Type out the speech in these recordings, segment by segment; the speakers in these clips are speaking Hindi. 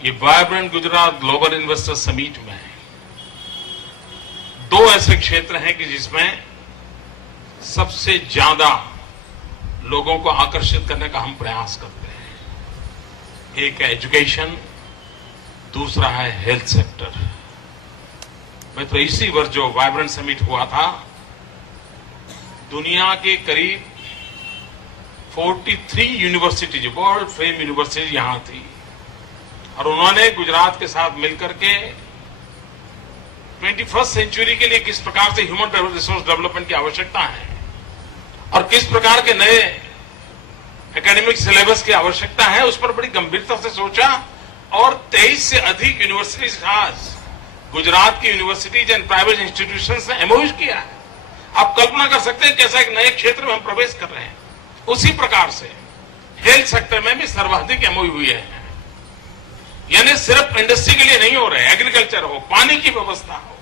ये vibrant Gujarat global investor summit में दो ऐसे क्षेत्र हैं कि जिसमें सबसे ज्यादा लोगों को आकर्षित करने का हम प्रयास करते हैं। एक है एजुकेशन, दूसरा है हेल्थ सेक्टर। मित्रों, इसी वर्ष जो वाइब्रेंट समिट हुआ था, दुनिया के करीब 43 यूनिवर्सिटीज, वर्ल्ड फेम यूनिवर्सिटीज यहां थी और उन्होंने गुजरात के साथ मिलकर के 21st सेंचुरी के लिए किस प्रकार से ह्यूमन रिसोर्स डेवलपमेंट की आवश्यकता है और किस प्रकार के नए एकेडमिक सिलेबस की आवश्यकता है, उस पर बड़ी गंभीरता से सोचा और 23 से अधिक यूनिवर्सिटीज आज गुजरात की यूनिवर्सिटीज एंड प्राइवेट इंस्टीट्यूशंस ने एमओयू किया है। आप कल्पना कर सकते हैं कैसा एक नए क्षेत्र में हम प्रवेश कर रहे हैं। उसी प्रकार से हेल्थ सेक्टर में भी सर्वाधिक एमओयू हुई है। यानी सिर्फ इंडस्ट्री के लिए नहीं हो रहे, एग्रीकल्चर हो, पानी की व्यवस्था हो,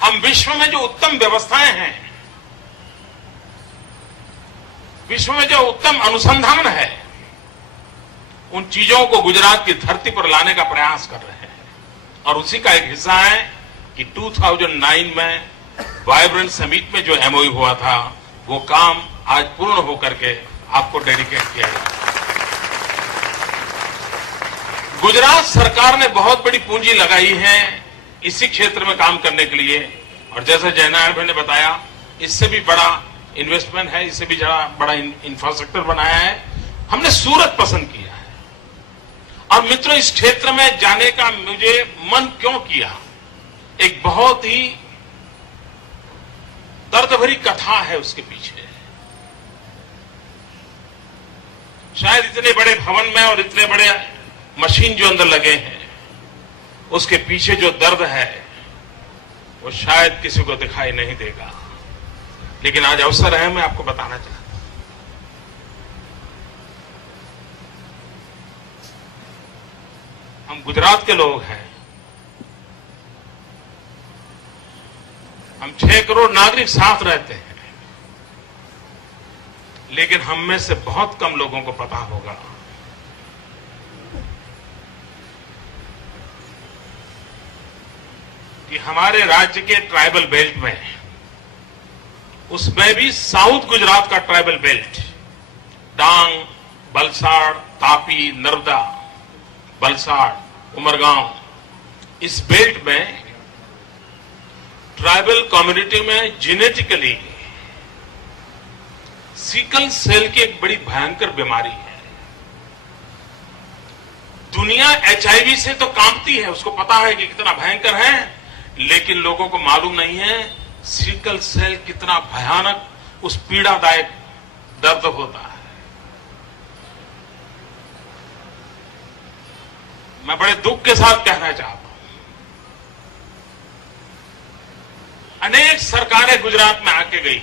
हम विश्व में जो उत्तम व्यवस्थाएं हैं, विश्व में जो उत्तम अनुसंधान है, उन चीजों को गुजरात की धरती पर लाने का प्रयास कर रहे हैं। और उसी का एक हिस्सा है कि 2009 में वाइब्रेंट समिट में जो एमओयू हुआ था, वो काम आज पूर्ण होकर के आपको डेडिकेट किया गया। गुजरात सरकार ने बहुत बड़ी पूंजी लगाई है इसी क्षेत्र में काम करने के लिए और जैसे जयनारायण भाई ने बताया, इससे भी बड़ा इन्वेस्टमेंट है, इससे भी बड़ा इंफ्रास्ट्रक्चर बनाया है। हमने सूरत पसंद किया है और मित्रों, इस क्षेत्र में जाने का मुझे मन क्यों किया, एक बहुत ही दर्द भरी कथा है उसके पीछे। शायद इतने बड़े भवन में और इतने बड़े मशीन जो अंदर लगे हैं, उसके पीछे जो दर्द है वो शायद किसी को दिखाई नहीं देगा, लेकिन आज अवसर है, मैं आपको बताना चाहता हूं। हम गुजरात के लोग हैं, हम 6 करोड़ नागरिक साथ रहते हैं, लेकिन हम में से बहुत कम लोगों को पता होगा कि हमारे राज्य के ट्राइबल बेल्ट में, उसमें भी साउथ गुजरात का ट्राइबल बेल्ट, डांग, बलसाड़, तापी, नर्मदा, बलसाड़, उमरगांव, इस बेल्ट में ट्राइबल कम्युनिटी में जेनेटिकली सिकल सेल की एक बड़ी भयंकर बीमारी है। दुनिया एचआईवी से तो कांपती है, उसको पता है कि कितना भयंकर है, लेकिन लोगों को मालूम नहीं है सिकल सेल कितना भयानक, उस पीड़ादायक दर्द होता है। मैं बड़े दुख के साथ कहना चाहता हूं, अनेक सरकारें गुजरात में आके गई,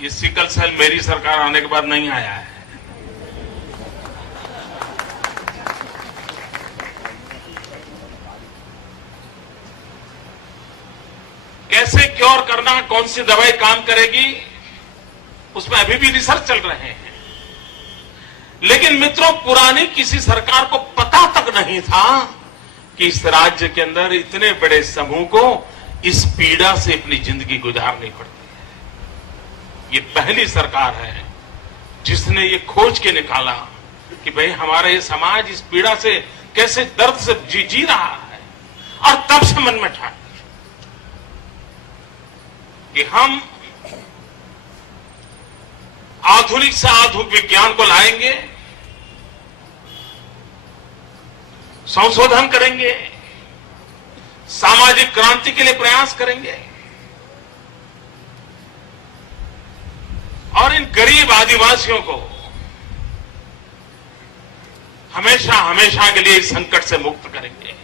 ये सिकल सेल मेरी सरकार आने के बाद नहीं आया है। कैसे क्योर करना, कौन सी दवाई काम करेगी, उसमें अभी भी रिसर्च चल रहे हैं। लेकिन मित्रों, पुरानी किसी सरकार को पता तक नहीं था कि इस राज्य के अंदर इतने बड़े समूह को इस पीड़ा से अपनी जिंदगी गुजारनी पड़ती है। ये पहली सरकार है जिसने ये खोज के निकाला कि भाई हमारा ये समाज इस पीड़ा से कैसे दर्द से जी रहा है, और तब से मन में ठान कि हम आधुनिक से आधुनिक विज्ञान को लाएंगे, संशोधन करेंगे, सामाजिक क्रांति के लिए प्रयास करेंगे और इन गरीब आदिवासियों को हमेशा हमेशा के लिए इस संकट से मुक्त करेंगे।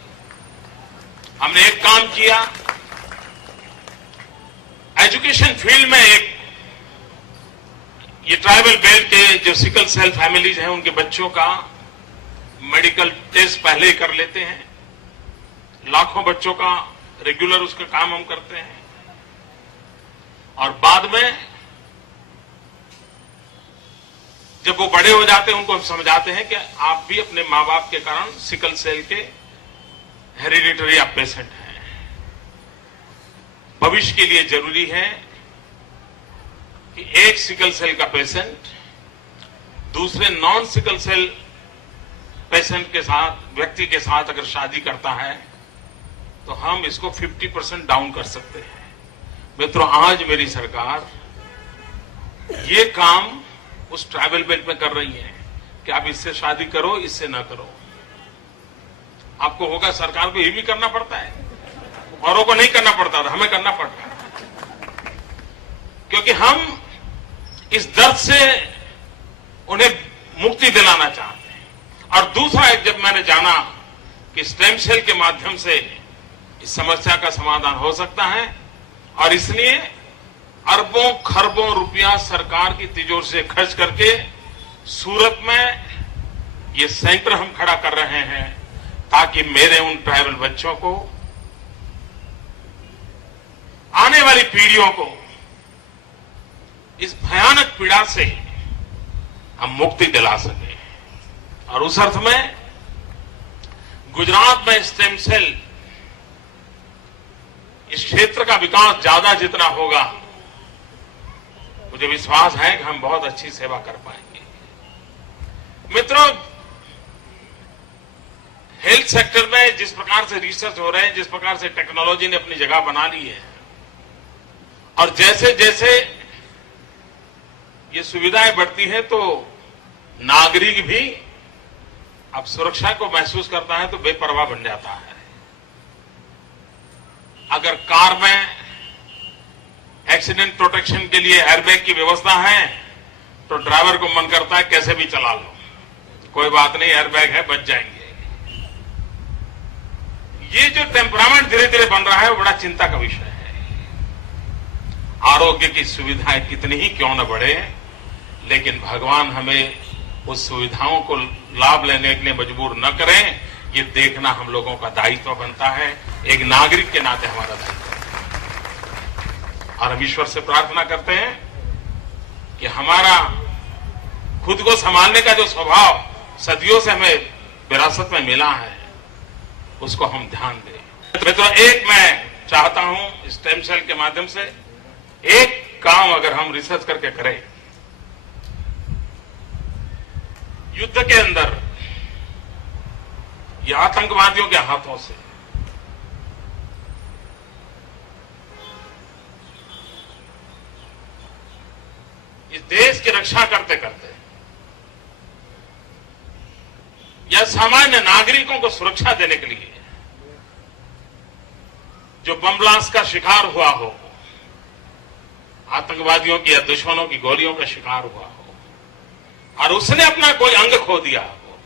हमने एक काम किया, एजुकेशन फील्ड में एक, ये ट्राइबल बेल्ट के जो सिकल सेल फैमिलीज हैं, उनके बच्चों का मेडिकल टेस्ट पहले ही कर लेते हैं। लाखों बच्चों का रेगुलर उसका काम हम करते हैं और बाद में जब वो बड़े हो जाते हैं उनको हम समझाते हैं कि आप भी अपने माँ बाप के कारण सिकल सेल के हेरिडिटरी आप पेशेंट हैं। भविष्य के लिए जरूरी है कि एक सिकल सेल का पेशेंट दूसरे नॉन सिकल सेल पेशेंट के साथ, व्यक्ति के साथ अगर शादी करता है तो हम इसको 50% डाउन कर सकते हैं। मित्रों, आज मेरी सरकार ये काम उस ट्राइबल बेल्ट में कर रही है कि आप इससे शादी करो, इससे ना करो। आपको होगा, सरकार को ये भी करना पड़ता है, औरों को नहीं करना पड़ता था, हमें करना पड़ता है, क्योंकि हम इस दर्द से उन्हें मुक्ति दिलाना चाहते हैं। और दूसरा, एक जब मैंने जाना कि स्टेम सेल के माध्यम से इस समस्या का समाधान हो सकता है और इसलिए अरबों खरबों रुपया सरकार की तिजोरी से खर्च करके सूरत में ये सेंटर हम खड़ा कर रहे हैं ताकि मेरे उन ट्राइबल बच्चों को, आने वाली पीढ़ियों को इस भयानक पीड़ा से हम मुक्ति दिला सके। और उस अर्थ में गुजरात में स्टेम सेल इस क्षेत्र का विकास ज्यादा जितना होगा, मुझे विश्वास है कि हम बहुत अच्छी सेवा कर पाएंगे। मित्रों, हेल्थ सेक्टर में जिस प्रकार से रिसर्च हो रहे हैं, जिस प्रकार से टेक्नोलॉजी ने अपनी जगह बना ली है और जैसे जैसे ये सुविधाएं बढ़ती हैं तो नागरिक भी अब सुरक्षा को महसूस करता है तो बेपरवाह बन जाता है। अगर कार में एक्सीडेंट प्रोटेक्शन के लिए एयरबैग की व्यवस्था है तो ड्राइवर को मन करता है कैसे भी चला लो, कोई बात नहीं, एयरबैग है, बच जाएंगे। ये जो टेम्परामेंट धीरे धीरे बन रहा है वो बड़ा चिंता का विषय है। आरोग्य की सुविधाएं कितनी ही क्यों न बढ़े, लेकिन भगवान हमें उस सुविधाओं को लाभ लेने के लिए मजबूर न करें, ये देखना हम लोगों का दायित्व बनता है, एक नागरिक के नाते हमारा दायित्व है। और हम ईश्वर से प्रार्थना करते हैं कि हमारा खुद को संभालने का जो स्वभाव सदियों से हमें विरासत में मिला है उसको हम ध्यान दें। मित्रों, एक मैं चाहता हूं स्टेम सेल के माध्यम से एक काम अगर हम रिसर्च करके करें, युद्ध के अंदर या आतंकवादियों के हाथों से इस देश की रक्षा करते करते या सामान्य नागरिकों को सुरक्षा देने के लिए जो बम ब्लास्ट का शिकार हुआ हो, आतंकवादियों की या दुश्मनों की गोलियों का शिकार हुआ हो और उसने अपना कोई अंग खो दिया हो,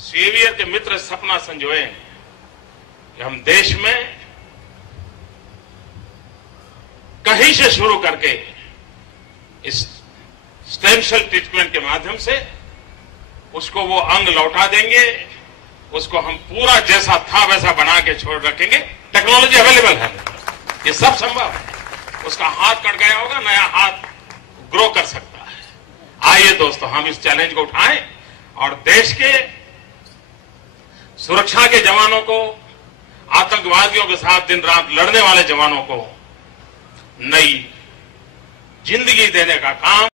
सेवियर के मित्र सपना संजोए कि हम देश में कहीं से शुरू करके इस स्टेम सेल ट्रीटमेंट के माध्यम से उसको वो अंग लौटा देंगे, उसको हम पूरा जैसा था वैसा बना के छोड़ रखेंगे। टेक्नोलॉजी अवेलेबल है, ये सब संभव है। उसका हाथ कट गया होगा, नया हाथ ग्रो कर सकता है। आइए दोस्तों, हम इस चैलेंज को उठाएं और देश के सुरक्षा के जवानों को, आतंकवादियों के साथ दिन रात लड़ने वाले जवानों को नई जिंदगी देने का काम